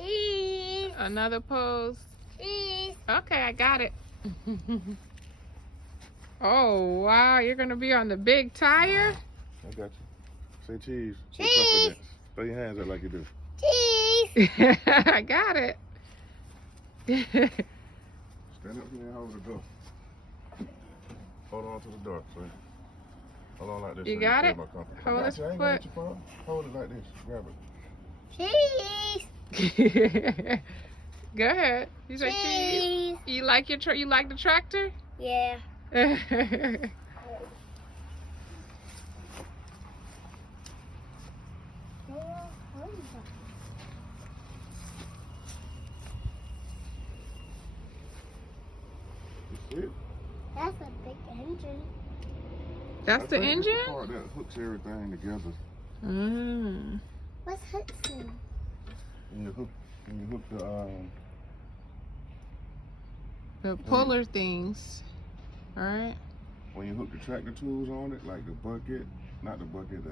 Cheese. Another pose. Cheese. Okay, I got it. Oh, wow. You're going to be on the big tire? I got you. Say cheese. With Cheese. confidence. Throw your hands up like you do. Cheese. I got it. Stand up here and hold the door. Hold on to the door, son. Hold on like this. You so got feel it? more comfortable. Hold I got this you. I ain't gonna foot. let you fall. Hold it like this. Grab it. Cheese. Go ahead. You say cheese. Cheese. You like you like the tractor? Yeah. That's it. That's a big engine. That's the I think it's engine? the part that hooks everything together. Mm. What's Hudson? When you hook The puller things. All right. when you hook the tractor tools on it, like the bucket, not the bucket,